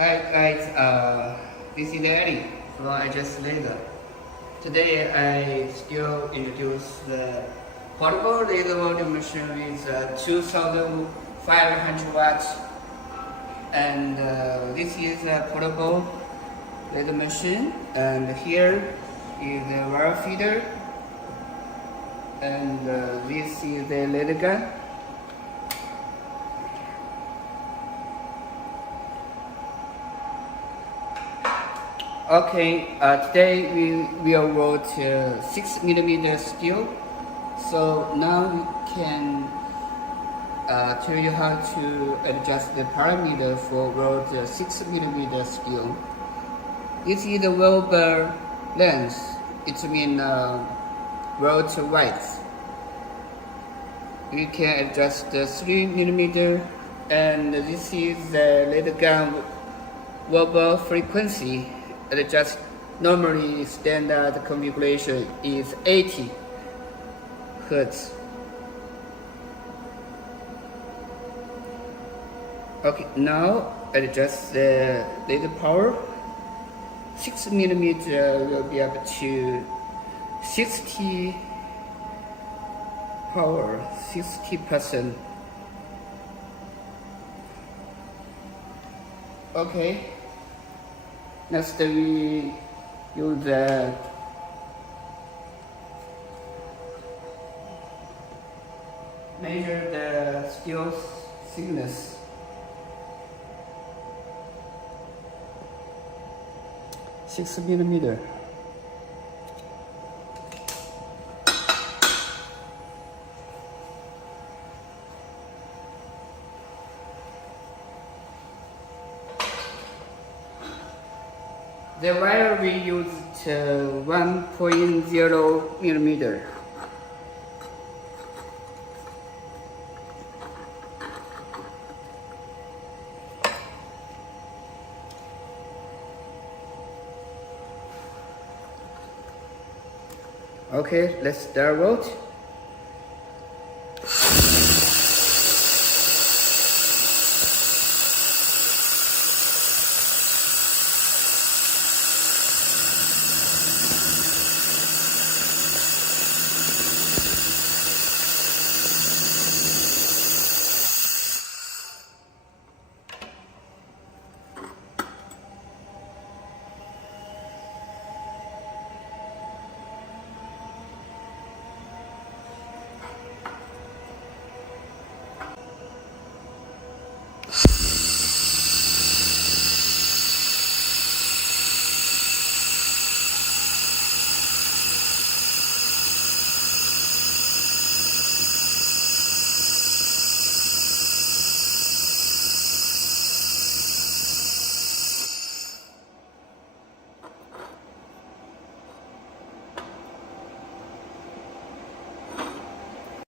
Hi guys, this is Eddie from HS Laser. Today I still introduce the portable laser welding machine with 2500 watts, and this is a portable laser machine, and here is the wire feeder, and this is the laser gun. Okay, today we will weld 6mm steel. So now we can tell you how to adjust the parameter for weld 6mm steel. This is the weld length. It means weld width. We can adjust the 3mm, and this is the laser gun weld frequency. Adjust normally standard configuration is 80 Hz. Okay, now adjust the laser power. 6mm will be up to 60 power, 60%. Okay. Next, we use the measure the steel thickness. Six millimeter. The wire we used 1.0 millimeter. Okay, let's start weld.